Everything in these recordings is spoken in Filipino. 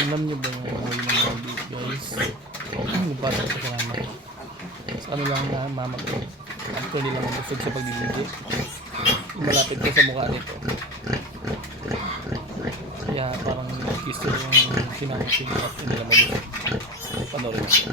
Alam niyo ba yung amoy ng beef guys? Nagpasok ko sa mama ko. Sa kanilang na mama ko. After nila mabusog sa paglilindi. Malapit ko sa mukha nito. Kaya parang ko yung sinangkin at hindi nila mabusog. Panorin ko.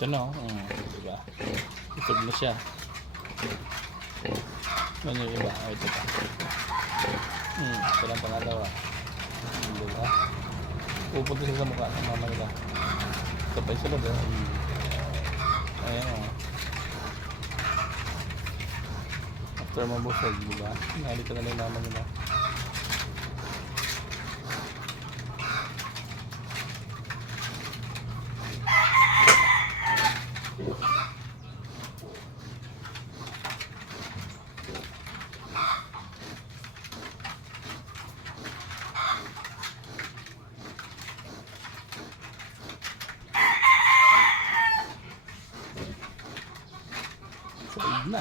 Ito na, oh. Mm, diba? Isog na siya. Ano yung iba? Ah, ito pa. Hmm, ito lang pangalawa. Hmm, diba? Pupunta siya sa mukha ng mama nila. Ito pa yung sunod, oh. Hmm. Ayan, oh. After mabusog, diba? Nalito na lang yung So I'm.